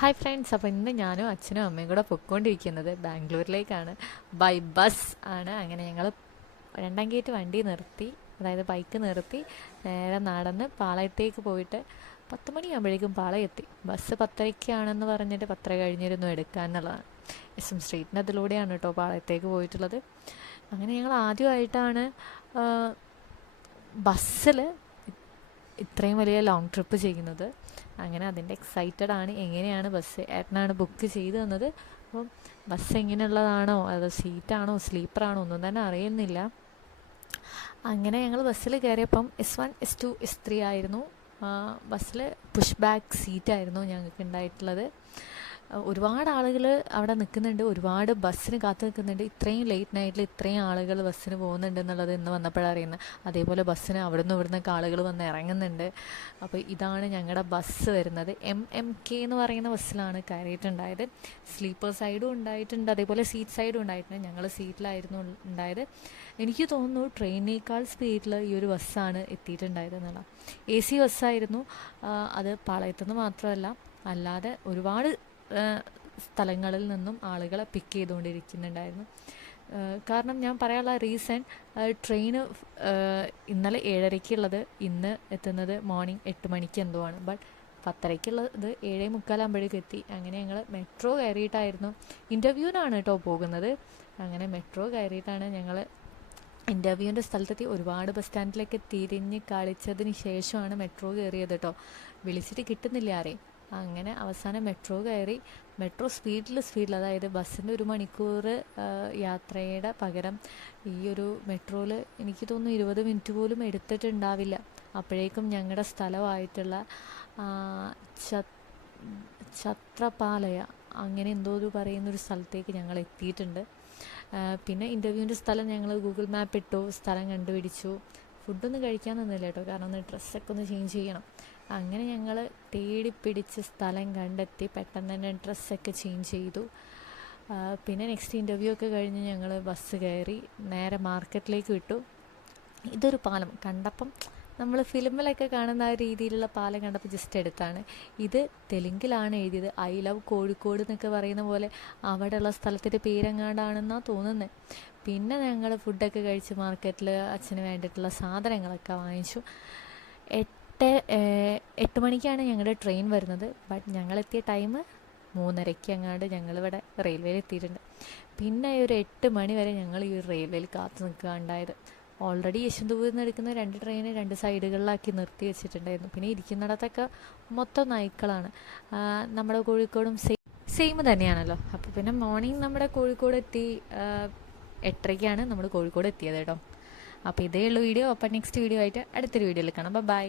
Hi friends, അപ്പോൾ ഇന്ന് ഞാനും അച്ഛനും അമ്മയും കൂടെ പൊയ്ക്കൊണ്ടിരിക്കുന്നത് ബാംഗ്ലൂരിലേക്കാണ്. ബൈ ബസ് ആണ്. അങ്ങനെ ഞങ്ങൾ രണ്ടാം ഗേറ്റ് വണ്ടി നിർത്തി, അതായത് ബൈക്ക് നിർത്തി നേരെ നടന്ന് പാളയത്തേക്ക് പോയിട്ട് 10 മണിയാകുമ്പോഴേക്കും പാളയം എത്തി. ബസ് 10:30-ക്കാണെന്ന് പറഞ്ഞിട്ട് 10:30 കഴിഞ്ഞിരുന്നു എടുക്കുക എന്നുള്ളതാണ്. SM സ്ട്രീറ്റിൻ്റെ അതിലൂടെയാണ് കേട്ടോ പാളയത്തേക്ക് പോയിട്ടുള്ളത്. അങ്ങനെ ഞങ്ങൾ ആദ്യമായിട്ടാണ് ബസ്സിൽ ഇത്രയും വലിയ ലോങ് ട്രിപ്പ് ചെയ്യുന്നത്. അങ്ങനെ അതിൻ്റെ എക്സൈറ്റഡ് ആണ്. എങ്ങനെയാണ് ബസ് ഏട്ടനാണ് ബുക്ക് ചെയ്ത് തന്നത്. അപ്പം ബസ് എങ്ങനെയുള്ളതാണോ, അതോ സീറ്റാണോ സ്ലീപ്പറാണോ ഒന്നും തന്നെ അറിയുന്നില്ല. അങ്ങനെ ഞങ്ങൾ ബസ്സിൽ കയറിയപ്പം S1 S2 S3 ആയിരുന്നു. ബസ്സിൽ പുഷ് ബാക്ക് സീറ്റായിരുന്നു ഞങ്ങൾക്ക് ഉണ്ടായിട്ടുള്ളത്. ഒരുപാട് ആളുകൾ അവിടെ നിൽക്കുന്നുണ്ട്, ഒരുപാട് ബസ്സിന് കാത്തു നിൽക്കുന്നുണ്ട്. ഇത്രയും ലേറ്റ് നൈറ്റിൽ ഇത്രയും ആളുകൾ ബസ്സിന് പോകുന്നുണ്ട് എന്നുള്ളത് ഇന്ന് വന്നപ്പോഴാണ് അറിയുന്നത്. അതേപോലെ ബസ്സിന് അവിടുന്ന് ഇവിടുന്നൊക്കെ ആളുകൾ വന്ന് ഇറങ്ങുന്നുണ്ട്. അപ്പോൾ ഇതാണ് ഞങ്ങളുടെ ബസ് വരുന്നത്. MMK എന്ന് പറയുന്ന ബസ്സിലാണ് കയറിയിട്ടുണ്ടായത്. സ്ലീപ്പർ സൈഡും ഉണ്ടായിട്ടുണ്ട്, അതേപോലെ സീറ്റ് സൈഡും ഉണ്ടായിട്ടുണ്ട്. ഞങ്ങൾ സീറ്റിലായിരുന്നു ഉണ്ടായത്. എനിക്ക് തോന്നുന്നു ട്രെയിനേക്കാൾ സ്പീഡിൽ ഈ ഒരു ബസ്സാണ് എത്തിയിട്ടുണ്ടായത് എന്നുള്ള. AC ബസ്സായിരുന്നു. അത് പാളയത്തുനിന്ന് മാത്രമല്ല, അല്ലാതെ ഒരുപാട് സ്ഥലങ്ങളിൽ നിന്നും ആളുകളെ പിക്ക് ചെയ്തുകൊണ്ടിരിക്കുന്നുണ്ടായിരുന്നു. കാരണം ഞാൻ പറയാനുള്ള റീസൺ, ട്രെയിന് ഇന്നലെ 7:30-ക്കുള്ളത് ഇന്ന് എത്തുന്നത് മോർണിംഗ് 8 മണിക്ക് എന്തോ ആണ്. ബട്ട് 10:30-ക്കുള്ളത് 7:45 എത്തി. അങ്ങനെ ഞങ്ങൾ മെട്രോ കയറിയിട്ടായിരുന്നു. ഇൻ്റർവ്യൂവിനാണ് കേട്ടോ പോകുന്നത്. അങ്ങനെ മെട്രോ കയറിയിട്ടാണ് ഞങ്ങൾ ഇൻ്റർവ്യൂവിൻ്റെ സ്ഥലത്തെത്തി. ഒരുപാട് ബസ് സ്റ്റാൻഡിലൊക്കെ തിരിഞ്ഞ് കളിച്ചതിന് ശേഷമാണ് മെട്രോ കയറിയത് കേട്ടോ. വിളിച്ചിട്ട് കിട്ടുന്നില്ല ആരെയും. അങ്ങനെ അവസാനം മെട്രോ കയറി. മെട്രോ സ്പീഡിൽ, അതായത് ബസ്സിൻ്റെ 1 മണിക്കൂർ യാത്രയുടെ പകരം ഈ ഒരു മെട്രോയിൽ എനിക്ക് തോന്നുന്നു 20 മിനിറ്റ് പോലും എടുത്തിട്ടുണ്ടാവില്ല. അപ്പോഴേക്കും ഞങ്ങളുടെ സ്ഥലമായിട്ടുള്ള ഛത്രപാലയ അങ്ങനെ എന്തോ ഒരു പറയുന്നൊരു സ്ഥലത്തേക്ക് ഞങ്ങൾ എത്തിയിട്ടുണ്ട്. പിന്നെ ഇൻ്റർവ്യൂവിൻ്റെ സ്ഥലം ഞങ്ങൾ ഗൂഗിൾ മാപ്പ് ഇട്ടു, സ്ഥലം കണ്ടുപിടിച്ചു. ഫുഡൊന്നും കഴിക്കാൻ നിന്നില്ല കേട്ടോ, കാരണം ഒന്ന് ഡ്രസ്സൊക്കെ ഒന്ന് ചേഞ്ച് ചെയ്യണം. അങ്ങനെ ഞങ്ങൾ തേടിപ്പിടിച്ച് സ്ഥലം കണ്ടെത്തി, പെട്ടെന്ന് തന്നെ ഡ്രസ്സൊക്കെ ചേഞ്ച് ചെയ്തു. പിന്നെ നെക്സ്റ്റ് ഇൻ്റർവ്യൂ ഒക്കെ കഴിഞ്ഞ് ഞങ്ങൾ ബസ് കയറി നേരെ മാർക്കറ്റിലേക്ക് വിട്ടു. ഇതൊരു പാലം കണ്ടപ്പം നമ്മൾ ഫിലിമിലൊക്കെ കാണുന്ന ആ രീതിയിലുള്ള പാലം കണ്ടപ്പോൾ ജസ്റ്റ് എടുത്താണ്. ഇത് തെലുങ്കിലാണ് എഴുതിയത്. ഐ ലവ് കോഴിക്കോട് എന്നൊക്കെ പറയുന്ന പോലെ അവിടെയുള്ള സ്ഥലത്തിൻ്റെ പേരെങ്ങാണ്ടാണെന്നാണ് തോന്നുന്നത്. പിന്നെ ഞങ്ങൾ ഫുഡൊക്കെ കഴിച്ച് മാർക്കറ്റിൽ അച്ഛന് വേണ്ടിയിട്ടുള്ള സാധനങ്ങളൊക്കെ വാങ്ങിച്ചു. 8 മണിക്കാണ് ഞങ്ങളുടെ ട്രെയിൻ വരുന്നത്. ബട്ട് ഞങ്ങളെത്തിയ ടൈം 3:30-ക്ക് അങ്ങാണ്ട് ഞങ്ങളിവിടെ റെയിൽവേയിൽ എത്തിയിട്ടുണ്ട്. പിന്നെ ഒരു 8 മണി വരെ ഞങ്ങൾ ഈ റെയിൽവേയിൽ കാത്തു നിൽക്കുകയുണ്ടായത്. ഓൾറെഡി യശ്വന്തപൂരിൽ നിന്ന് എടുക്കുന്ന 2 ട്രെയിന് 2 സൈഡുകളിലാക്കി നിർത്തി വെച്ചിട്ടുണ്ടായിരുന്നു. പിന്നെ ഇരിക്കുന്നിടത്തൊക്കെ മൊത്തം നായ്ക്കളാണ്. നമ്മുടെ കോഴിക്കോടും സെയിം തന്നെയാണല്ലോ. അപ്പോൾ പിന്നെ മോർണിംഗ് നമ്മുടെ കോഴിക്കോട് എത്തി. 8:30-ക്കാണ് നമ്മൾ കോഴിക്കോട് എത്തിയത് കേട്ടോ. അപ്പോൾ ഇതേ ഉള്ളൂ വീഡിയോ. അപ്പോൾ നെക്സ്റ്റ് വീഡിയോ ആയിട്ട് അടുത്തൊരു വീഡിയോയിൽ കാണാം. ബൈ.